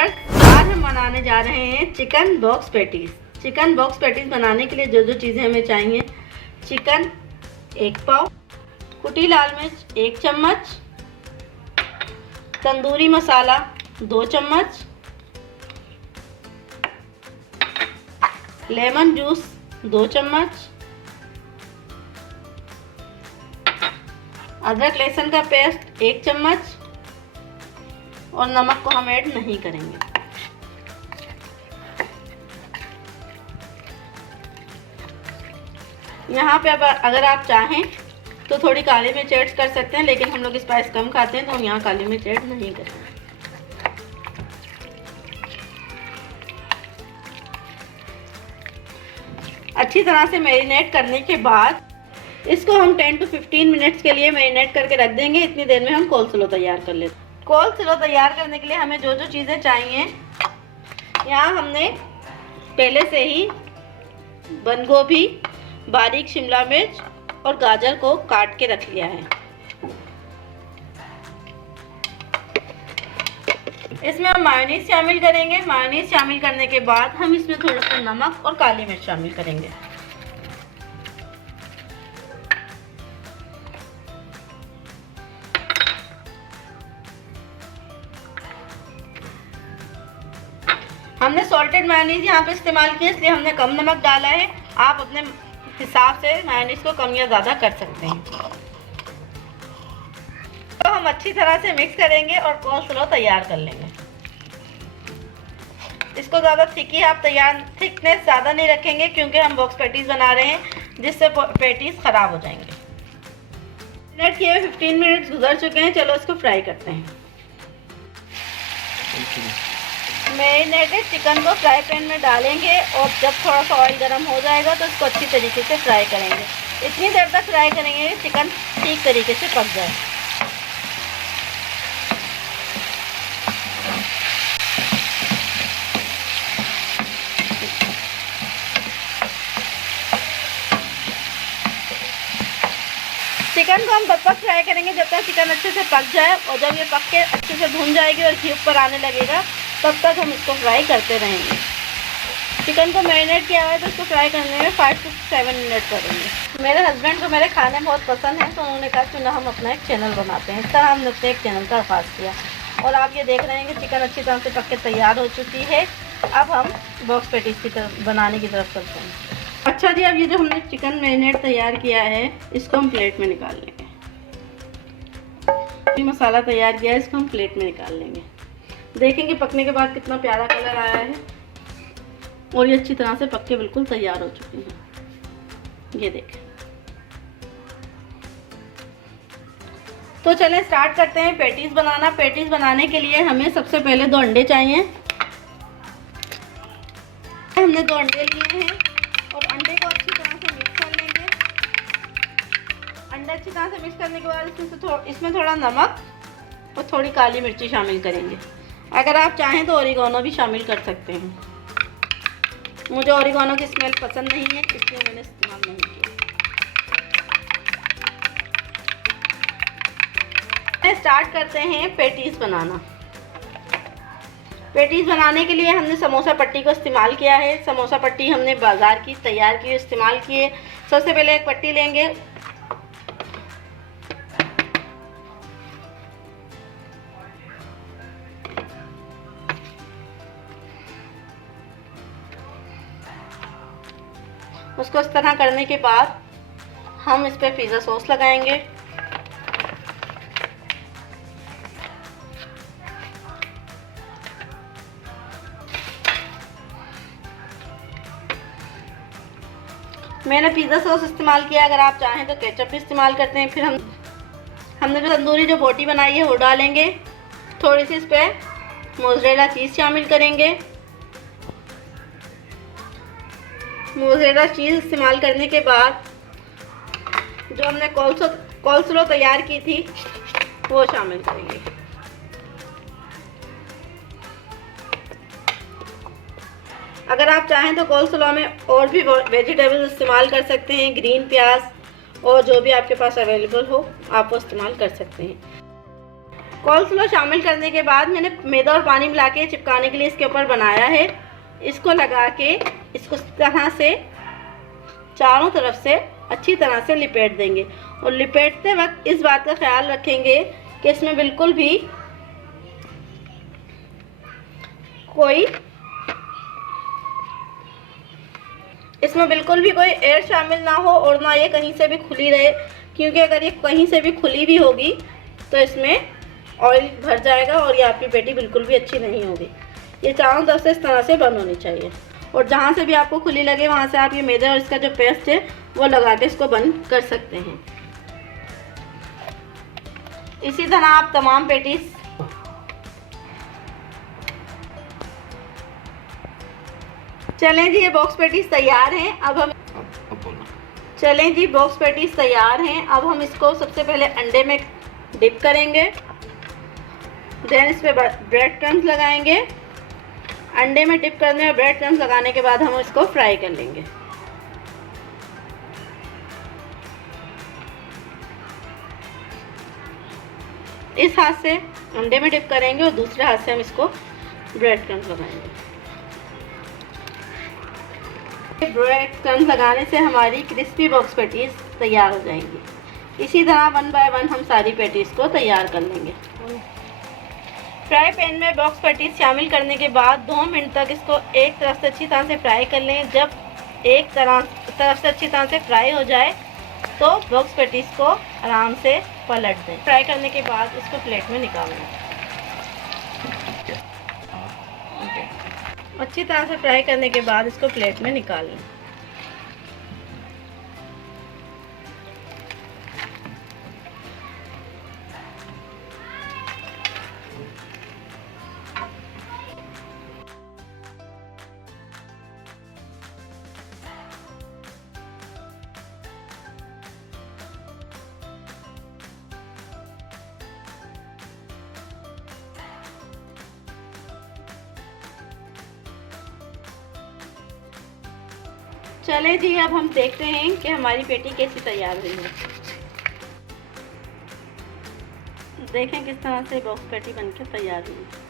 Viewers, आज हम बनाने जा रहे हैं chicken box patties. Chicken box patties बनाने के लिए जो जो चीज़ें हमें चाहिए: चिकन 1 पाव, कुटी लाल मिर्च 1 चम्मच, तंदूरी मसाला 2 चम्मच, लेमन जूस 2 चम्मच, अदरक लहसुन का पेस्ट 1 चम्मच और नमक को हम ऐड नहीं करेंगे। यहाँ पे अब अगर आप चाहें तो थोड़ी काली मिर्च ऐड कर सकते हैं, लेकिन हम लोग स्पाइस कम खाते हैं तो हम यहाँ काली मिर्च ऐड नहीं करेंगे। अच्छी तरह से मैरिनेट करने के बाद इसको हम 10 to 15 मिनट्स के लिए मैरिनेट करके रख देंगे। इतनी देर में हम कोलस्लो तैयार कर लेते हैं। कोलस्लो तैयार करने के लिए हमें जो जो चीज़ें चाहिए, यहाँ हमने पहले से ही बंद गोभी, बारीक शिमला मिर्च और गाजर को काट के रख लिया है। इसमें हम मायोनीज शामिल करेंगे। मायोनीज शामिल करने के बाद हम इसमें थोड़ा सा नमक और काली मिर्च शामिल करेंगे। हमने सॉल्टेड मायोनीज यहाँ पे इस्तेमाल किया, इसलिए हमने कम नमक डाला है। आप अपने हिसाब से मायोनीज को कम या ज़्यादा कर सकते हैं। तो हम अच्छी तरह से मिक्स करेंगे और कोलस्लो तैयार कर लेंगे। इसको ज़्यादा थिकी आप थिकनेस ज़्यादा नहीं रखेंगे, क्योंकि हम बॉक्स पैटीज बना रहे हैं जिससे पैटीज ख़राब हो जाएंगे। मिनट किए 15 मिनट गुजर चुके हैं। चलो इसको फ्राई करते हैं। मैरिनेटेड चिकन को फ्राई पैन में डालेंगे और जब थोड़ा सा ऑयल गर्म हो जाएगा तो इसको अच्छी तरीके से फ्राई करेंगे। इतनी देर तक फ्राई करेंगे कि चिकन ठीक तरीके से पक जाए। चिकन को हम तब तक फ्राई करेंगे जब तक चिकन अच्छे से पक जाए, और जब ये पक के अच्छे से भून जाएगी और घी ऊपर आने लगेगा तब तक हम इसको फ्राई करते रहेंगे। चिकन को मैरिनेट किया हुआ है तो इसको फ्राई करने में 5 to 7 मिनट करेंगे। मेरे हस्बैंड को मेरे खाने बहुत पसंद है, तो उन्होंने कहा क्यों ना हम अपना एक चैनल बनाते हैं। इस तरह हमने अपने एक चैनल का आगाज़ किया और आप ये देख रहे हैं कि चिकन अच्छी तरह से पक के तैयार हो चुकी है। अब हम बॉक्स पैटीज की तरफ बनाने की तरफ चलते हैं। अच्छा जी, अब ये जो हमने चिकन मैरिनेट तैयार किया है इसको हम प्लेट में निकाल लेंगे। मसाला तैयार किया है, इसको हम प्लेट में निकाल लेंगे। देखेंगे पकने के बाद कितना प्यारा कलर आया है और ये अच्छी तरह से पक के बिल्कुल तैयार हो चुकी है। ये देखें। तो चलें स्टार्ट करते हैं पैटीज बनाना। पैटीज बनाने के लिए हमें सबसे पहले 2 अंडे चाहिए। हमने 2 अंडे लिए हैं और अंडे को अच्छी तरह से मिक्स कर लेंगे। अंडे अच्छी तरह से मिक्स करने के बाद इसमें थोड़ा नमक और थोड़ी काली मिर्ची शामिल करेंगे। अगर आप चाहें तो ओरिगानो भी शामिल कर सकते हैं। मुझे ओरिगानो की स्मेल पसंद नहीं है, इसलिए मैंने इस्तेमाल नहीं किया। स्टार्ट करते हैं पैटीज बनाना। पैटीज बनाने के लिए हमने समोसा पट्टी को इस्तेमाल किया है। समोसा पट्टी हमने बाजार की तैयार की इस्तेमाल की है। सबसे पहले एक पट्टी लेंगे, उसको इस तरह करने के बाद हम इस पर पिज़्ज़ा सॉस लगाएंगे। मैंने पिज़्ज़ा सॉस इस्तेमाल किया, अगर आप चाहें तो केचप भी इस्तेमाल करते हैं। फिर हमने जो तंदूरी जो बोटी बनाई है वो डालेंगे। थोड़ी सी इस पर मोज़रेला चीज़ शामिल करेंगे। मोज़रेला चीज़ इस्तेमाल करने के बाद जो हमने कोलस्लो तैयार की थी वो शामिल करेंगे। अगर आप चाहें तो कोलस्लो में और भी वेजिटेबल्स इस्तेमाल कर सकते हैं। ग्रीन प्याज और जो भी आपके पास अवेलेबल हो आप वो इस्तेमाल कर सकते हैं। कॉर्नस्लो शामिल करने के बाद मैंने मैदा और पानी मिला के चिपकाने के लिए इसके ऊपर बनाया है। इसको लगा के इसको इस तरह से चारों तरफ से अच्छी तरह से लिपेट देंगे। और लिपेटते वक्त इस बात का ख्याल रखेंगे कि इसमें बिल्कुल भी कोई एयर शामिल ना हो और ना ये कहीं से भी खुली रहे, क्योंकि अगर ये कहीं से भी खुली भी होगी तो इसमें ऑयल भर जाएगा और ये आपकी पेटी बिल्कुल भी अच्छी नहीं होगी। ये चारों तरफ से इस तरह से बंद होनी चाहिए। और जहाँ से भी आपको खुली लगे वहाँ से आप ये मैदा और इसका जो पेस्ट है वो लगा के इसको बंद कर सकते हैं। इसी तरह आप तमाम पेटीज चलें जी, ये बॉक्स पेटीज तैयार हैं। चलें जी, बॉक्स पेटीज तैयार हैं। अब हम इसको सबसे पहले अंडे में डिप करेंगे, देन इस पे ब्रेड क्रम्स लगाएंगे। अंडे में डिप करने में ब्रेड क्रम्स लगाने के बाद हम इसको फ्राई कर लेंगे। इस हाथ से अंडे में डिप करेंगे और दूसरे हाथ से हम इसको ब्रेड क्रम्स लगाएंगे। ब्रेड क्रम्स लगाने से हमारी क्रिस्पी बॉक्स पैटीज तैयार हो जाएंगी। इसी तरह 1 बाय 1 हम सारी पैटीज को तैयार कर लेंगे। फ्राई पैन में बॉक्स पैटीज शामिल करने के बाद 2 मिनट तक इसको एक तरफ से अच्छी तरह से फ्राई कर लें। जब एक तरफ से अच्छी तरह से फ्राई हो जाए तो बॉक्स पैटीज को आराम से पलट दें। फ्राई करने के बाद इसको प्लेट में निकाल लें। अच्छी तरह से फ्राई करने के बाद इसको प्लेट में निकाल लें। चले जी, अब हम देखते हैं कि हमारी पेटी कैसी तैयार हुई है। देखें किस तरह से बॉक्स पेटी बनकर तैयार हुई है।